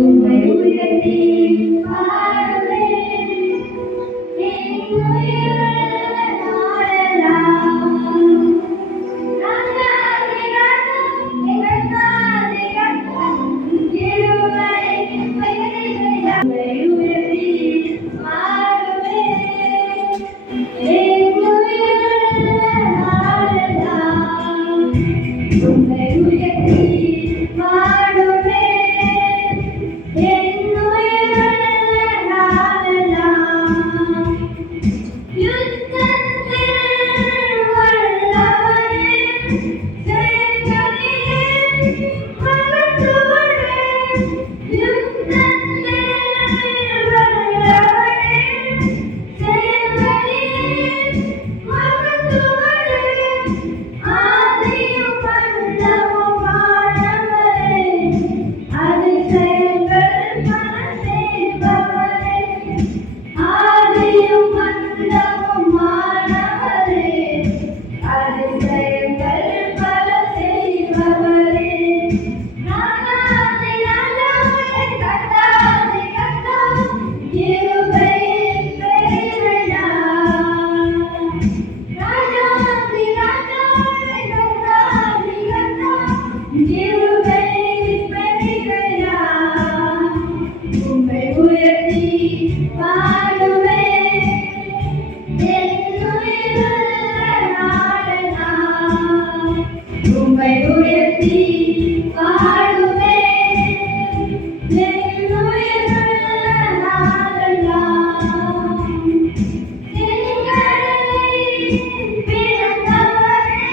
உம்மை உயர்த்தி பாடுவேன் என் உயிர் நாடலாம் ராஜாதி ராஜம் எங்கள் தாதி ரத்தம் திருவை பெயரில் உம்மை உயர்த்தி பாடுவேன் என் உயிர் நாடலாம் உம்மை உயர்த்தி பாடுவேன் என் உயிர் நாடலாம் யுத்தத்தில் வல்லவரே செயல்களிலே மகத்துவரே யுத்தத்தில் வல்லவரே செயல்களிலே மகத்துவரே ஆதியும் அந்தமுமானவரே அதிசயங்கள் பல செய்பவரே ஆதியும் அந்தமுமானவரே அதிசயங்கள் பல செய்பவரே ராஜாதி ராஜாவே கர்த்தாதி கர்த்தா கிருபையின் பெயரினால் ராஜாதி ராஜாவே கர்த்தாதி கர்த்தா கிருபையின் பெயரினால் உம்மை உயர்த்தி பாடுவேன் என் உயிர் நாடலாம் உம்மை உயர்த்தி பாடுவேன் என் உயிர் நாடலாம் செங்கடலை பிளந்தவரே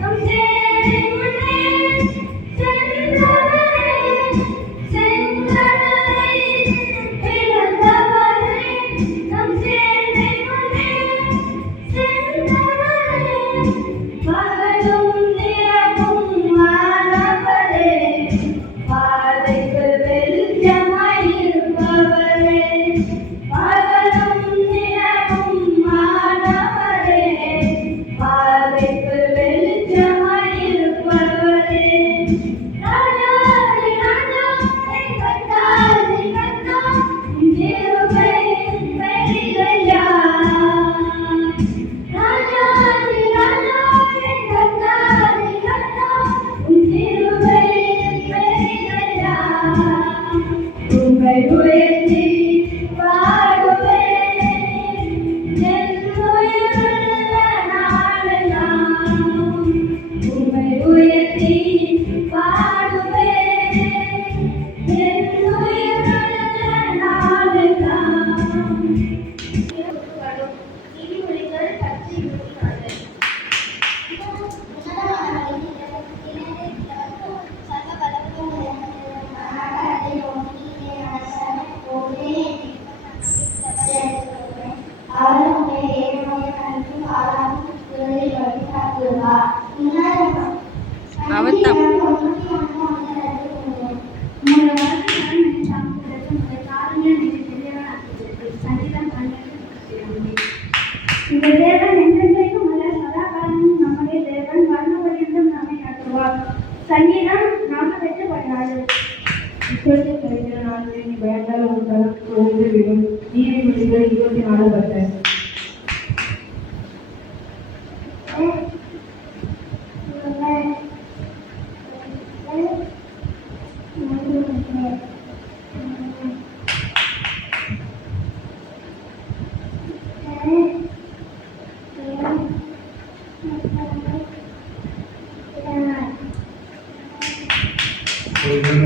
நம் சேனை முன்னே சென்றவரே செங்கடலை பிளந்தவரே நம் சேனை முன்னே சென்றவரே பகலும் இரவும் ஆனவரே பாதைக்கு வெளிச்சமாயிருப்பவரே பகலும் இரவும் ஆனவரே பாதைக்கு வெளிச்சமாயிருப்பவரே ராஜாதி ராஜாவே கர்த்தாதி கர்த்தா கிருபையின் பெயரினால் ராஜாதி ராஜாவே கர்த்தாதி கர்த்தா கிருபையின் பெயரினால் உம்மை உயர்த்தி பாடுவேன் என் உயிர் நாடலாம் உம்மை உயர்த்தி பாடுவேன் என் உயிர் நாடலாம் நீதிமொழிகள் 10:24 அவத்தம் இந்த தேவன் என்றென்றைக்கும் உள்ள சதாகாலமும் நம்முடைய தேவன் மரணபரியந்தம் நம்மை நடத்துவார். சங்கீதம் 48:16 இப்பொழுது கிடைக்கிற நாளில் நீ பயந்தால் உன் தரம் ஒன்று விடும். நீதிமொழிகள் 24:10. Yeah.